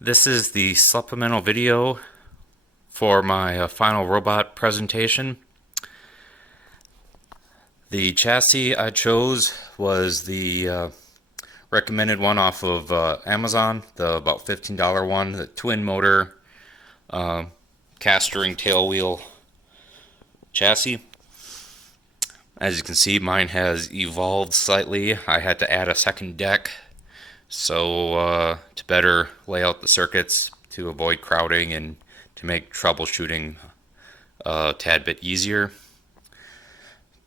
This is the supplemental video for my final robot presentation. The chassis I chose was the recommended one off of Amazon, the about $15 one, the twin motor caster ring tail wheel chassis. As you can see, mine has evolved slightly. I had to add a second deck to better lay out the circuits to avoid crowding and to make troubleshooting a tad bit easier.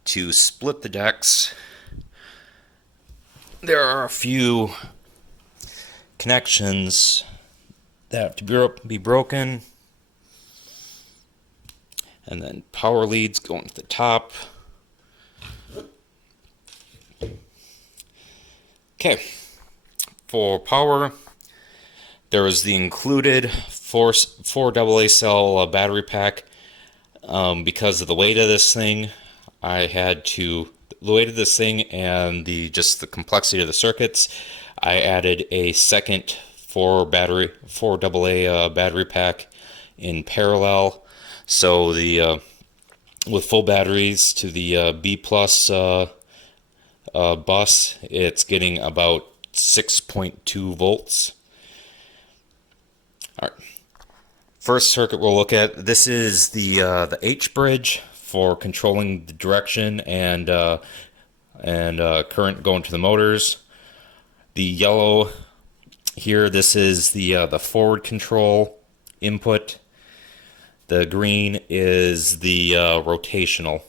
To split the decks, there are a few connections that have to be broken, and then power leads going to the top. Okay, for power, there was the included 4 AA cell battery pack. Because of the weight of this thing, the weight of this thing and just the complexity of the circuits, I added a second 4 AA battery pack in parallel. So with full batteries to the B plus bus, it's getting about 6.2 volts. All right. First circuit we'll look at. This is the H bridge for controlling the direction and current going to the motors. The yellow here, this is the forward control input. The green is the rotational.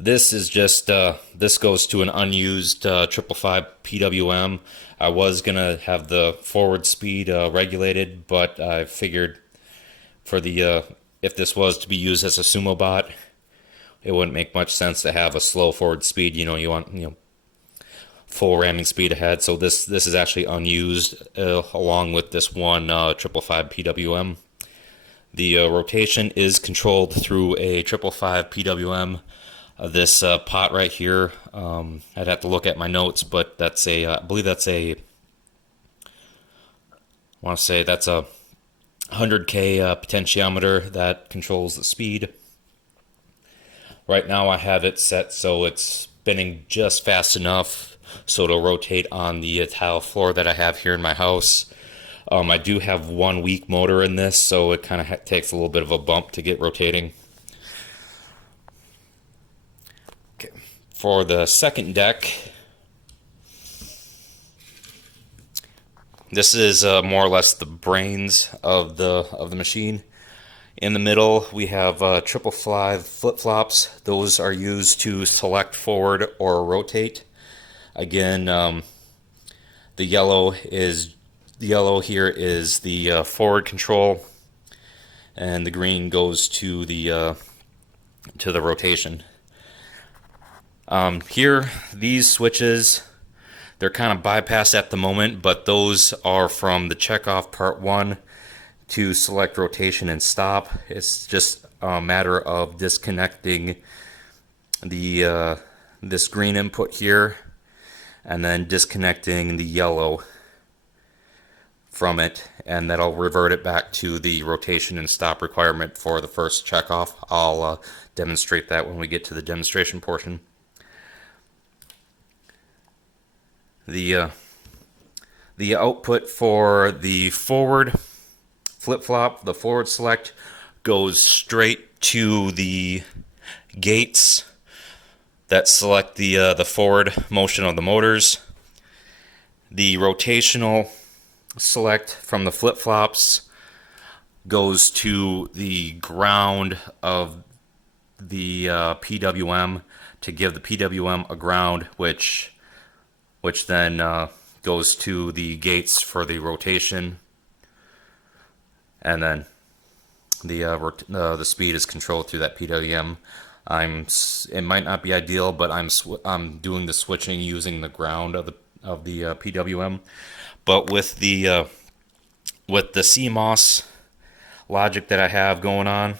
This is just this goes to an unused 555 PWM. I was gonna have the forward speed regulated, but I figured for the if this was to be used as a sumo bot, it wouldn't make much sense to have a slow forward speed. You want full ramming speed ahead. So this is actually unused along with this one 555 PWM. The rotation is controlled through a 555 PWM. This pot right here, I'd have to look at my notes, but that's I believe that's I want to say that's a 100K potentiometer that controls the speed. Right now I have it set so it's spinning just fast enough so it'll rotate on the tile floor that I have here in my house. I do have one weak motor in this, so it kind of takes a little bit of a bump to get rotating. Okay. For the second deck, this is more or less the brains of the machine. In the middle, we have 555 flip-flops. Those are used to select forward or rotate. Again, the yellow here is the forward control, and the green goes to the rotation. Here, these switches, they're kind of bypassed at the moment, but those are from the checkoff part 1 to select rotation and stop. It's just a matter of disconnecting this green input here and then disconnecting the yellow from it, and that'll revert it back to the rotation and stop requirement for the first checkoff. I'll demonstrate that when we get to the demonstration portion. The output for the forward flip-flop, the forward select, goes straight to the gates that select the forward motion of the motors. The rotational select from the flip-flops goes to the ground of the PWM to give the PWM a ground, which then goes to the gates for the rotation, and then the speed is controlled through that PWM. It might not be ideal, but I'm doing the switching using the ground of the PWM. But with the CMOS logic that I have going on,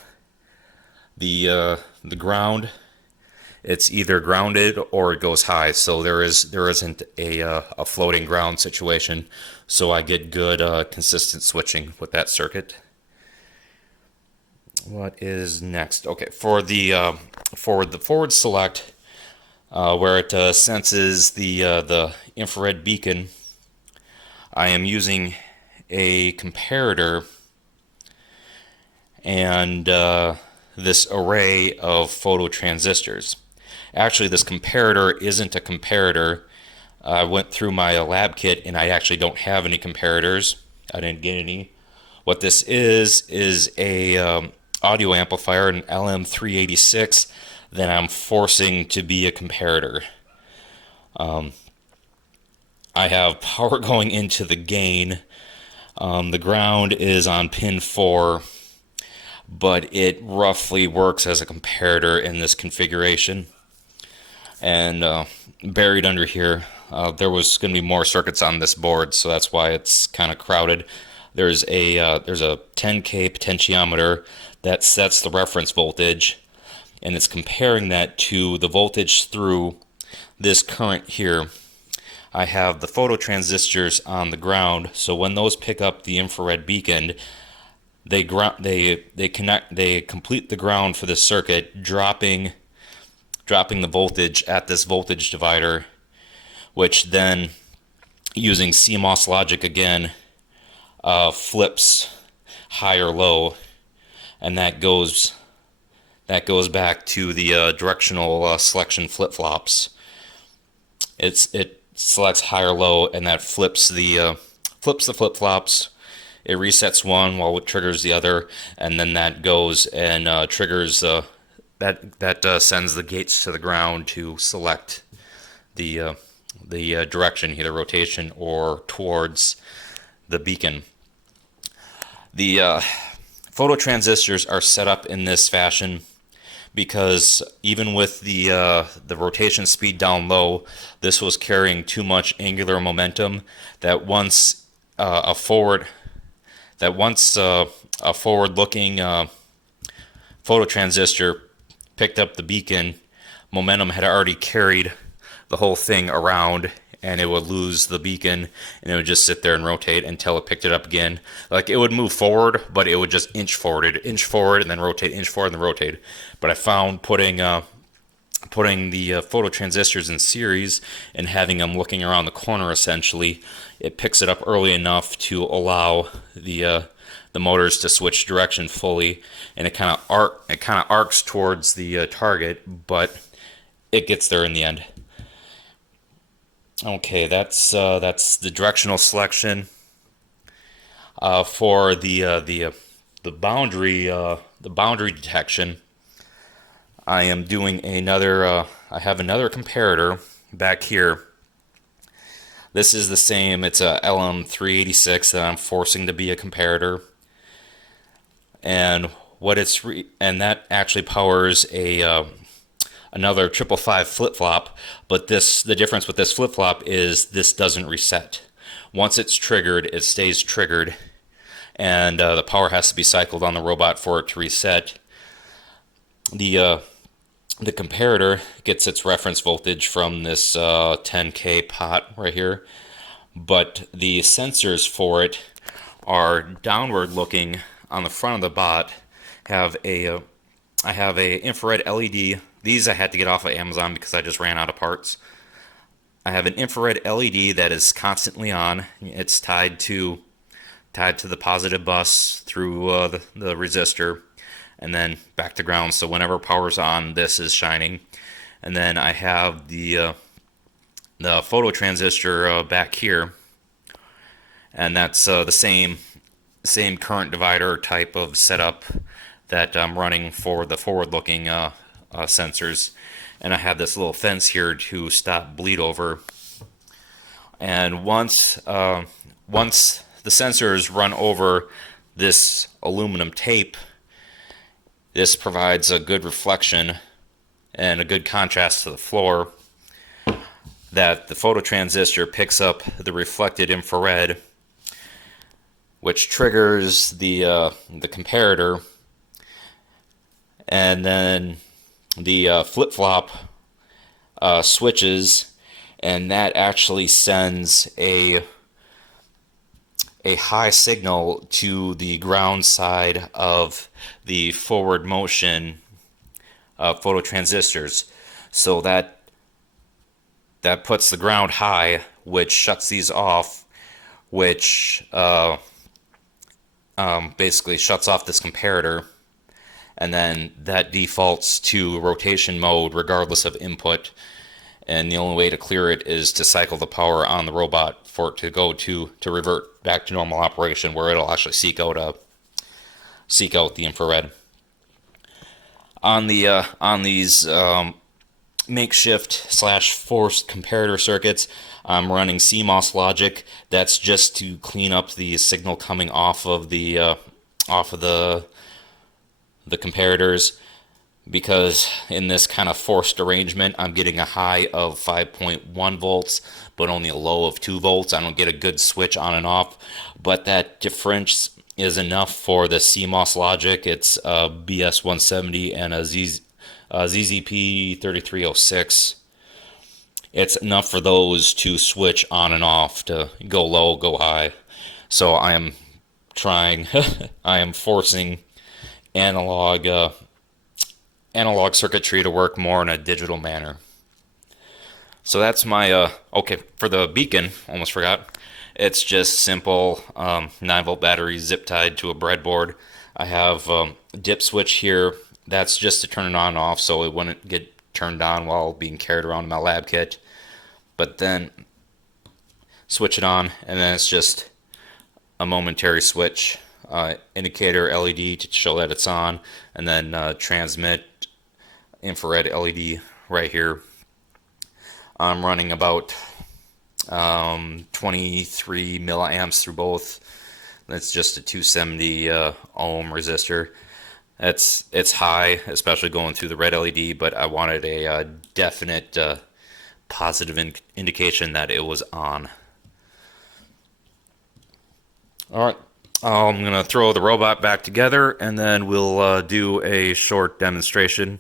the ground it's either grounded or it goes high. So there isn't a floating ground situation. So I get good consistent switching with that circuit. What is next? Okay, for the forward select, where it senses the infrared beacon, I am using a comparator and this array of phototransistors. Actually, this comparator isn't a comparator. I went through my lab kit and I actually don't have any comparators. I didn't get any. What this is a audio amplifier, an LM386, that I'm forcing to be a comparator. I have power going into the gain. The ground is on pin 4, but it roughly works as a comparator in this configuration. And buried under here, there was going to be more circuits on this board, so that's why it's kind of crowded. There's a 10K potentiometer that sets the reference voltage, and it's comparing that to the voltage through this current here. I have the phototransistors on the ground, so when those pick up the infrared beacon, they complete the ground for this circuit, dropping the voltage at this voltage divider, which then, using CMOS logic again, flips high or low, and that goes back to the directional selection flip-flops. It selects high or low, and that flips the flip-flops. It resets one while it triggers the other, and then that goes and triggers that sends the gates to the ground to select the direction, either rotation or towards the beacon. The phototransistors are set up in this fashion because even with the rotation speed down low, this was carrying too much angular momentum that once a forward-looking phototransistor picked up the beacon, momentum had already carried the whole thing around, and it would lose the beacon, and it would just sit there and rotate until it picked it up again. Like, it would move forward, but it would just inch forward, and then rotate, inch forward, and then rotate. But I found putting the phototransistors in series and having them looking around the corner, essentially, it picks it up early enough to allow the motors to switch direction fully, and it kind of arcs towards the target, but it gets there in the end. Okay, that's the directional selection. For the boundary detection, I am doing another. I have another comparator back here. This is the same. It's a LM386 that I'm forcing to be a comparator, and that actually powers another 555 flip-flop, but the difference with this flip-flop is this doesn't reset. Once it's triggered, it stays triggered, and the power has to be cycled on the robot for it to reset. The comparator gets its reference voltage from this 10K pot right here, but the sensors for it are downward looking on the front of the bot. I have a infrared LED. These I had to get off of Amazon because I just ran out of parts. I have an infrared LED that is constantly on. It's tied to the positive bus through the resistor, and then back to ground. So whenever power's on, this is shining. And then I have the phototransistor back here, and that's the same current divider type of setup that I'm running for the forward-looking sensors. And I have this little fence here to stop bleed over. And once the sensors run over this aluminum tape, this provides a good reflection and a good contrast to the floor, that the phototransistor picks up the reflected infrared, which triggers the comparator, and then the flip-flop switches, and that actually sends a high signal to the ground side of the forward motion phototransistors. So that puts the ground high, which shuts these off, which basically shuts off this comparator, and then that defaults to rotation mode regardless of input. And the only way to clear it is to cycle the power on the robot for it to go to revert back to normal operation, where it'll actually seek out the infrared. On these makeshift / forced comparator circuits, I'm running CMOS logic. That's just to clean up the signal coming off of the comparators, because in this kind of forced arrangement, I'm getting a high of 5.1 volts, but only a low of 2 volts. I don't get a good switch on and off, but that difference is enough for the CMOS logic. It's a BS170 and a ZZP3306. It's enough for those to switch on and off, to go low, go high. So I am trying, I am forcing analog circuitry to work more in a digital manner. So that's my, okay, for the beacon, almost forgot. It's just simple 9-volt battery zip tied to a breadboard. I have a dip switch here. That's just to turn it on and off so it wouldn't get turned on while being carried around in my lab kit. But then switch it on, and then it's just a momentary switch. Indicator LED to show that it's on, and then transmit infrared LED right here. I'm running about 23 milliamps through both. That's just a 270 ohm resistor. It's high, especially going through the red LED, but I wanted a definite positive indication that it was on. All right, I'm going to throw the robot back together, and then we'll do a short demonstration.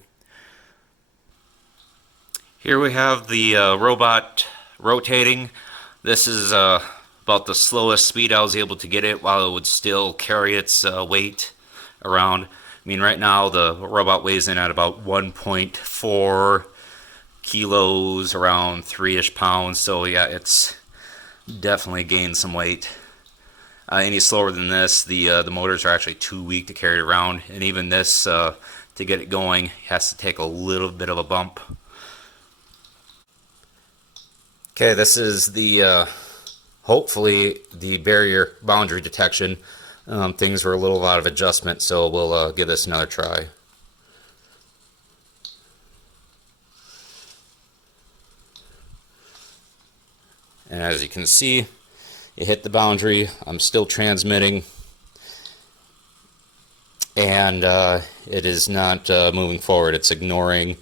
Here we have the robot rotating. This is about the slowest speed I was able to get it while it would still carry its weight around. I mean, right now the robot weighs in at about 1.4 kilos, around 3-ish pounds. So yeah, it's definitely gained some weight. Any slower than this, the motors are actually too weak to carry it around, and even this, to get it going, has to take a little bit of a bump. Okay, this is the hopefully the barrier boundary detection. Things were a little out of adjustment, so we'll give this another try. And as you can see, it hit the boundary. I'm still transmitting, and it is not moving forward. It's ignoring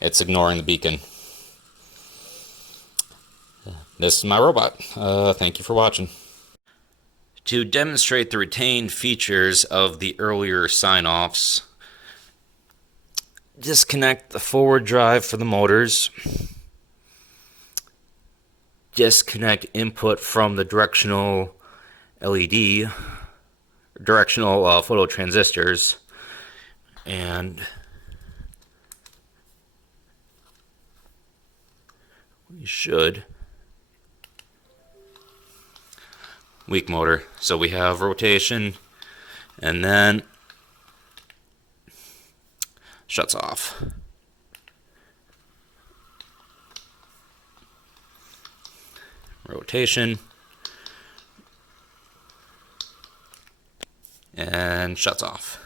the beacon. This is my robot. Thank you for watching. To demonstrate the retained features of the earlier sign-offs, disconnect the forward drive for the motors. Disconnect input from the directional LED, directional phototransistors, and we should. Weak motor. So we have rotation, and then shuts off. Rotation, and shuts off.